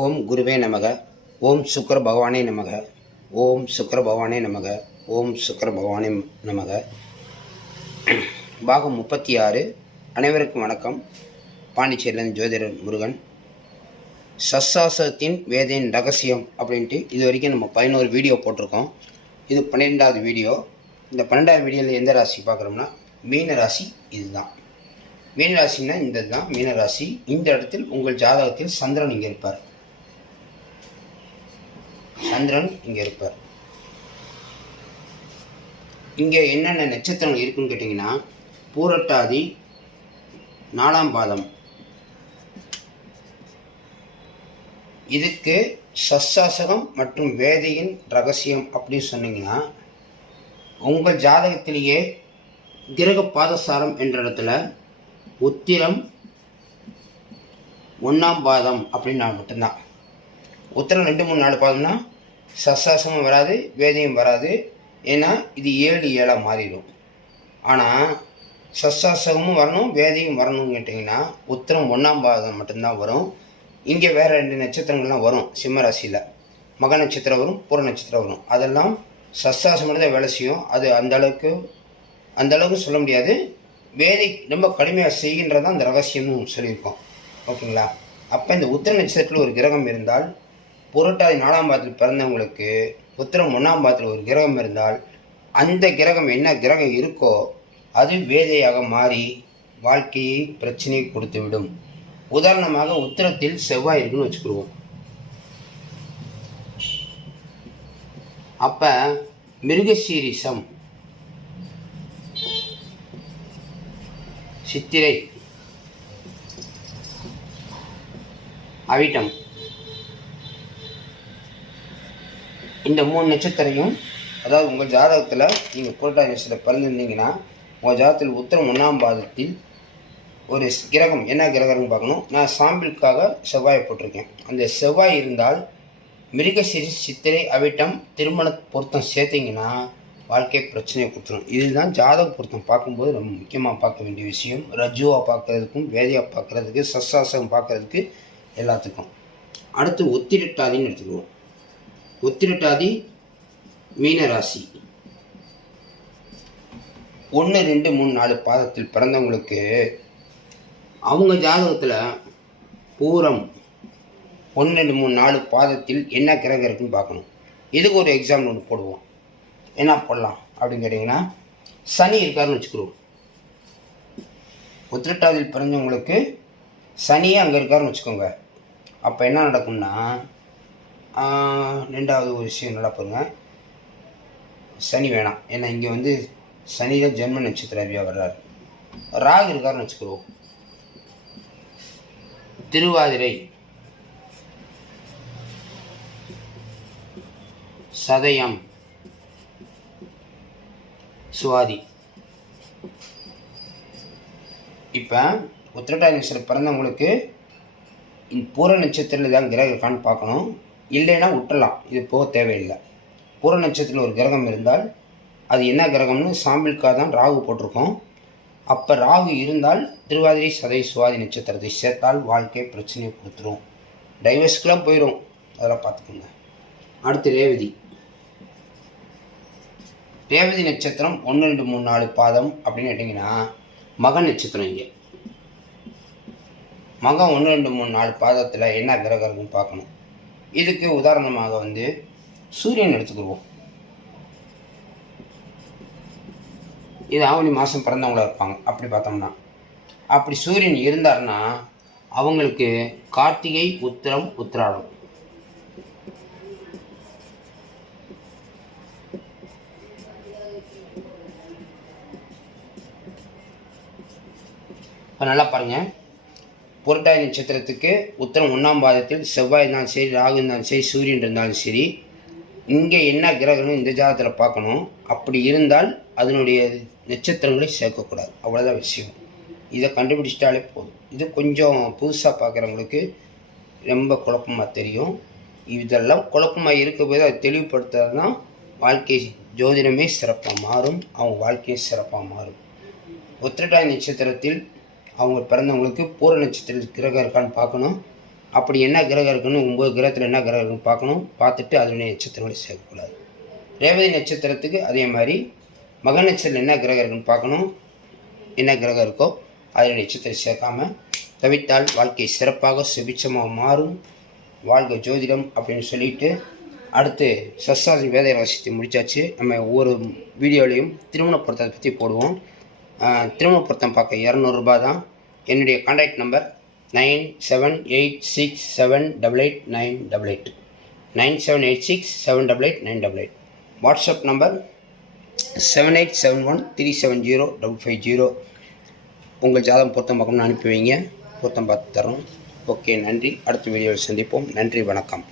ஓம் குருவே நமக. ஓம் சுக்கர பகவானே நமக. ஓம் சுக்கர பகவானே நமக. ஓம் சுக்கர பகவானே நமக. பாகம் 36. அனைவருக்கும் வணக்கம். பாண்டிச்சேரியிலிருந்து ஜோதிடர் முருகன். சசாசத்தின் வேதையின் ரகசியம் அப்படின்ட்டு இது வரைக்கும் நம்ம 11 வீடியோ போட்டிருக்கோம். இது 12வது வீடியோ. இந்த 12வது வீடியோவில் எந்த ராசி பார்க்குறோம்னா மீன ராசி. இதுதான் மீன ராசின்னா இந்த தான் மீன ராசி. இந்த இடத்தில் உங்கள் ஜாதகத்தில் சந்திரன் இங்கே இருப்பார். சந்திரன் இங்கே இருப்பார். இங்கே என்னென்ன நட்சத்திரங்கள் இருக்குன்னு கேட்டிங்கன்னா பூரட்டாதி 4ஆம் பாதம். இதுக்கு சசாசகம் மற்றும் வேதையின் ரகசியம் அப்படின்னு சொன்னீங்கன்னா உங்கள் ஜாதகத்திலேயே கிரக பாதசாரம் என்ற இடத்துல உத்திரம் 1ஆம் பாதம் அப்படின்னு நான் மட்டும்தான். உத்திரம் 2, 3, 4 பாதம்னா சசாசமும் வராது, வேதையும் வராது. ஏன்னா இது 7 7 மாறிடும். ஆனால் சசாசகமும் வரணும், வேதையும் வரணும்னு கேட்டிங்கன்னா உத்திரம் 1ஆம் பாதம் மட்டும்தான் வரும். இங்கே வேறு 2 நட்சத்திரங்கள்லாம் வரும். சிம்ம ராசியில் மக நட்சத்திரம் வரும், பூர நட்சத்திரம் வரும். அதெல்லாம் சசாசம் தான் வேலை செய்யும். அது அந்த அளவுக்கு சொல்ல முடியாது. வேதை ரொம்ப கடுமையாக செய்கின்றதான் அந்த ரகசியம்னு சொல்லியிருக்கோம். ஓகேங்களா? அப்போ இந்த உத்திர நட்சத்திரத்தில் ஒரு கிரகம் இருந்தால், புரட்டாதி 4ஆம் பாதத்தில் பிறந்தவங்களுக்கு உத்திரம் 1ஆம் பாதத்தில் ஒரு கிரகம் இருந்தால், அந்த கிரகம் என்ன கிரகம் இருக்கோ அது வேதையாக மாறி வாழ்க்கையை பிரச்சனையை கொடுத்து விடும். உதாரணமாக உத்திரத்தில் செவ்வாய் இருக்குன்னு வச்சுக்கிடுவோம். அப்போ மிருகசீரிசம், சித்திரை, அவிட்டம் இந்த 3 நட்சத்திரையும், அதாவது உங்கள் ஜாதகத்தில் நீங்கள் புரட்டாதி நட்சத்திரத்தில் பிறந்திருந்தீங்கன்னா உங்கள் ஜாதகத்தில் உத்திரம் 1ஆம் பாதத்தில் ஒரு கிரகம் என்ன கிரகம்னு பார்க்கணும். நான் சாம்பிளுக்காக செவ்வாயை போட்டிருக்கேன். அந்த செவ்வாய் இருந்தால் மிருகசீரி, சித்திரை, அவிட்டம் திருமண பொருத்தம் சேர்த்திங்கன்னா வாழ்க்கை பிரச்சனையை கொடுத்துரும். இதுதான் ஜாதக பொருத்தம் பார்க்கும்போது ரொம்ப முக்கியமாக பார்க்க வேண்டிய விஷயம். ரஜுவாக பார்க்குறதுக்கும் வேதையாக பார்க்குறதுக்கு சசாசகம் பார்க்குறதுக்கு எல்லாத்துக்கும். அடுத்து உத்திரட்டாதின்னு எடுத்துக்குவோம். உத்திரட்டாதி மீனராசி 1, 2, 3, 4 பாதத்தில் பிறந்தவங்களுக்கு அவங்க ஜாதகத்தில் பூரம் 1, 2, 3, 4 பாதத்தில் என்ன கிரகம் இருக்குன்னு பார்க்கணும். இதுக்கு ஒரு எக்ஸாம்பிள் ஒன்று போடுவோம். என்ன போடலாம் அப்படின்னு கேட்டிங்கன்னா, சனி இருக்காருன்னு வச்சுக்கிறோம். உத்திரட்டாதியில் பிறந்தவங்களுக்கு சனியே அங்கே இருக்காருன்னு வச்சுக்கோங்க. அப்போ என்ன நடக்கும்னா, 2வது ஒரு விஷயம் நல்லா பாருங்க. சனி வேணாம், ஏன்னா இங்கே சனி தான் ஜென்ம நட்சத்திர அறிவியாக வர்றாரு. ராகு இருக்காருன்னு வச்சுக்கிறோம். திருவாதிரை, சதயம், சுவாதி. இப்போ உத்திரட்டாதி நட்சத்திரம் பிறந்தவங்களுக்கு பூர நட்சத்திரத்தில் தான் கிரகம் இருக்கான்னு பார்க்கணும். இல்லைன்னா விட்டுறலாம், இது போக தேவையில்லை. பூர நட்சத்திரத்தில் ஒரு கிரகம் இருந்தால் அது என்ன கிரகம்னு சாம்பிளுக்காக தான் ராகு போட்டிருக்கோம். அப்போ ராகு இருந்தால் திருவாதிரை, சதை, சுவாதி நட்சத்திரத்தை சேர்த்தால் வாழ்க்கை பிரச்சனையை கொடுத்துரும். டைவர்ஸ்க்கெலாம் போயிடும். அதெல்லாம் பார்த்துக்கோங்க. அடுத்து ரேவதி. ரேவதி நட்சத்திரம் 1, 2, 3, 4 பாதம் அப்படின்னு கேட்டிங்கன்னா மக நட்சத்திரம். இங்கே மகம் 1, 2, 3, 4 பாதத்தில் என்ன கிரகம் இருக்குன்னு பார்க்கணும். இதுக்கு உதாரணமாக சூரியன் எடுத்துக்கிடுவோம். இது ஆவணி மாதம் பிறந்தவங்களா இருப்பாங்க. அப்படி பார்த்தோம்னா, அப்படி சூரியன் இருந்தார்னா அவங்களுக்கு கார்த்திகை, உத்திரம், உத்திராடம். நல்லா பாருங்கள். புரட்டாதி நட்சத்திரத்துக்கு உத்திரம் 1ஆம் பாதத்தில் செவ்வாய் இருந்தாலும் சரி, ராகு இருந்தாலும் சரி, சூரியன் இருந்தாலும் சரி, இங்கே என்ன கிரகம்னு இந்த ஜாதகத்தில் பார்க்கணும். அப்படி இருந்தால் அதனுடைய நட்சத்திரங்களை சேர்க்கக்கூடாது. அவ்வளோதான் விஷயம். இதை கண்டுபிடிச்சிட்டாலே போதும். இது கொஞ்சம் புதுசாக பார்க்குறவங்களுக்கு ரொம்ப குழப்பமாக தெரியும். இதெல்லாம் குழப்பமாக இருக்க போது அதை தெளிவுபடுத்துறது தான் வாழ்க்கை ஜோதிடமே சிறப்பாக மாறும். அவங்க வாழ்க்கையும் சிறப்பாக மாறும். உத்திரட்டாதி நட்சத்திரத்தில் அவங்க பிறந்தவங்களுக்கு பூர நட்சத்திரத்தில் கிரகம் இருக்கான்னு பார்க்கணும். அப்படி என்ன கிரகம் இருக்குன்னு 9 கிரகத்தில் என்ன கிரகம் இருக்குன்னு பார்க்கணும். பார்த்துட்டு அதனுடைய நட்சத்திரங்களை சேர்க்கக்கூடாது. ரேவதி நட்சத்திரத்துக்கு அதே மாதிரி மக நட்சத்திரம் என்ன கிரகம் இருக்குன்னு பார்க்கணும். என்ன கிரகம் இருக்கோ அதனுடைய நட்சத்திரம் சேர்க்காம தவித்தால் வாழ்க்கை சிறப்பாக சுபிட்சமாக மாறும். வாழ்க ஜோதிடம் அப்படின்னு சொல்லிட்டு அடுத்து சஷ்டாசி வேத ரகசியத்தை முடிச்சாச்சு. நம்ம ஒவ்வொரு வீடியோலையும் திருமண பொருத்தத்தை பற்றி போடுவோம். திருமண பொருத்தம் பார்க்க 200 ரூபாய் தான். என்னுடைய கான்டாக்ட் நம்பர் 9786788988 9786788988. WhatsApp number 7871370550. உங்கள் ஜாதகம் பொருத்தம் பார்க்கணும்னு அனுப்பி வைங்க, பொருத்தம் பார்த்து தரோம். ஓகே, நன்றி. அடுத்த வீடியோவில் சந்திப்போம். நன்றி, வணக்கம்.